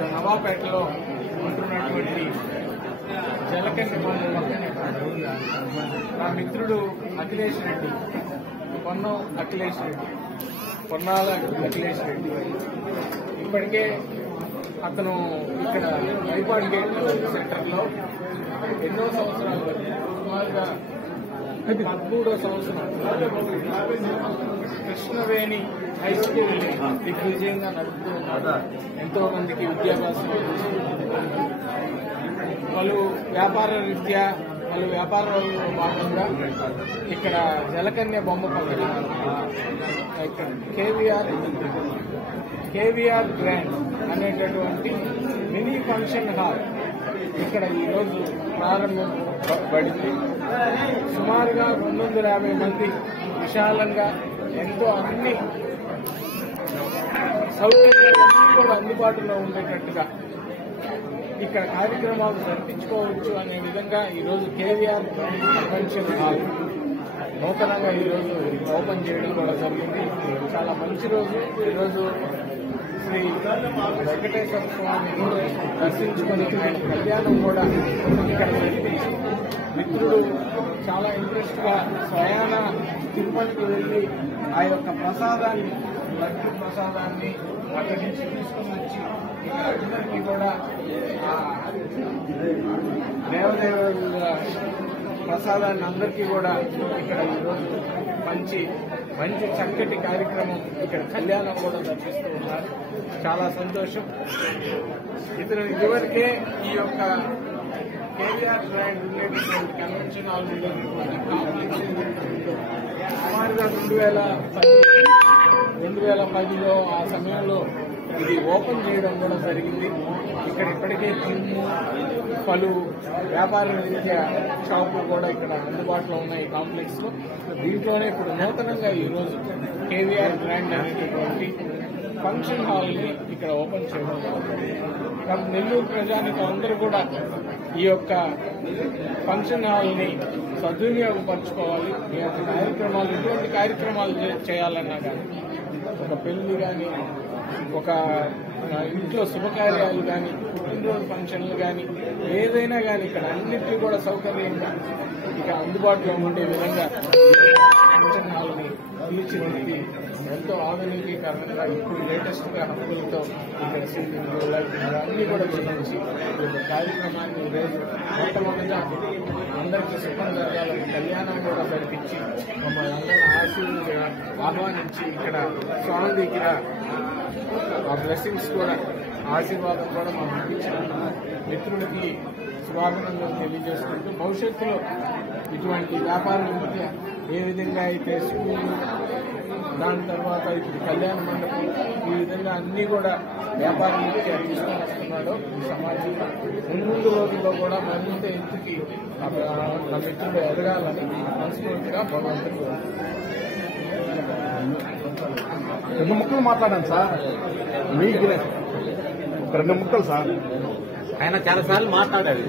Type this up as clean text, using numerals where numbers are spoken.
ఇక్కడ నవాపేటలో ఉంటున్నటువంటి జలకన్య నా మిత్రుడు అఖిలేష్ రెడ్డి, పొన్నాల అఖిలేష్ రెడ్డి. ఇప్పటికే అతను ఇక్కడ బైపాడ్ గేట్ సెంటర్లో ఎన్నో సంవత్సరాలు, సుమారుగా 13వ సంవత్సరం కృష్ణవేణి హై స్కూల్ ని దిగ్విజయంగా నడుపుతూ ఉన్నారు. ఎంతో మందికి విద్యాభ్యాసం, పలు వ్యాపార రీత్యా పలు వ్యాపారాల్లో భాగంగా ఇక్కడ జలకన్య బొమ్మ పక్కన ఇక్కడ కేవీఆర్ గ్రాండ్ అనేటటువంటి మినీ ఫంక్షన్ హాల్ ఇక్కడ ఈరోజు ప్రారంభించబడింది. సుమారుగా 250 మంది విశాలంగా ఎంతో అన్ని సౌకర్యాలన్నీ కూడా అందుబాటులో ఉండేటట్టుగా ఇక్కడ కార్యక్రమాలు జరిపించుకోవచ్చు అనే విధంగా ఈరోజు కేవీఆర్ కన్వెన్షన్ హాల్ నూతనంగా ఈరోజు ఓపెన్ చేయడం కూడా జరిగింది. చాలా మంచి రోజు. ఈరోజు శ్రీ వెంకటేశ్వర స్వామిని దర్శించుకుని ఆయన కళ్యాణం కూడా ఇక్కడ జరిపించి మిత్రుడు చాలా ఇంట్రెస్ట్ గా స్వయాన తిరుపతికి వెళ్లి ఆ యొక్క ప్రసాదాన్ని, లడ్డు ప్రసాదాన్ని అక్కడి నుంచి తీసుకుని వచ్చి ఇక్కడ అందరికీ కూడా దేవదేవుల ప్రసాదాన్ని అందరికీ కూడా ఇక్కడ ఈరోజు మంచి చక్కటి కార్యక్రమం, ఇక్కడ కళ్యాణం కూడా జరిపిస్తూ ఉన్నారు. చాలా సంతోషం. ఇతను ఇదివరకే ఈ యొక్క కేవీఆర్ గ్రాండ్ ఉండేటటువంటి కన్వెన్షన్ హాల్ ఉండేటటువంటి సుమారుగా 2010లో ఆ సమయంలో ఇది ఓపెన్ చేయడం కూడా జరిగింది. ఇక్కడ ఇప్పటికే జిమ్ము, పలు వ్యాపార రీత్యా షాపులు కూడా ఇక్కడ అందుబాటులో ఉన్నాయి కాంప్లెక్స్ లో. దీంట్లోనే ఇప్పుడు నూతనంగా ఈరోజు కేవీఆర్ గ్రాండ్ అనేటటువంటి ఫంక్షన్ హాల్ ని ఇక్కడ ఓపెన్ చేయడం జరిగింది. కాబట్టి నెల్లూరు ప్రజానికి అందరూ కూడా ఈ యొక్క ఫంక్షన్ హాల్ ని సద్వినియోగపరచుకోవాలి. ఈ యొక్క కార్యక్రమాలు, ఎటువంటి కార్యక్రమాలు చేయాలన్నా కానీ, ఒక పెళ్లి కానీ, ఒక ఇంట్లో శుభకార్యాలు కానీ, పుట్టినరోజు ఫంక్షన్లు కానీ, ఏదైనా కానీ ఇక్కడ అన్నింటినీ కూడా సౌకర్యంగా ఇక అందుబాటులో ఉండే విధంగా ఫంక్షన్ హాల్ ని తీర్చిదిద్ది ఎంతో ఆధునికీకరణగా ఇప్పుడు లేటెస్ట్ గా హక్కులతో ఇక్కడ సీలింగ్ అన్ని కూడా చూపించి ఈ కార్యక్రమాన్ని ఈరోజు మొట్టమొదటిగా అందరికీ సుఖం జరగాలని కళ్యాణం కూడా జరిపించి మమ్మల్ని అందరూ ఆహ్వానించి ఇక్కడ స్వామి దగ్గర ఆ బ్లెస్సింగ్స్ కూడా, ఆశీర్వాదం కూడా మాకు ఇప్పించిన మిత్రులకి శుభాభినందనలు తెలియజేసుకుంటూ భవిష్యత్తులో ఇటువంటి వ్యాపార రీత్యా ఏ విధంగా అయితే స్కూల్, దాని తర్వాత ఇప్పుడు కళ్యాణ మండపం, ఈ విధంగా అన్ని కూడా వ్యాపార రీత్యా తీసుకొని వస్తున్నాడో ఈ సమాజంలో ముందు రోజుల్లో కూడా మరింత ఎత్తుకి నా మిత్రుడు ఎదగాలని మనస్ఫూర్తిగా భగవంతుడు. 2 ముక్కలు మాట్లాడాను సార్, మీకు 2 ముక్కలు సార్. ఆయన చాలాసార్లు మాట్లాడారు.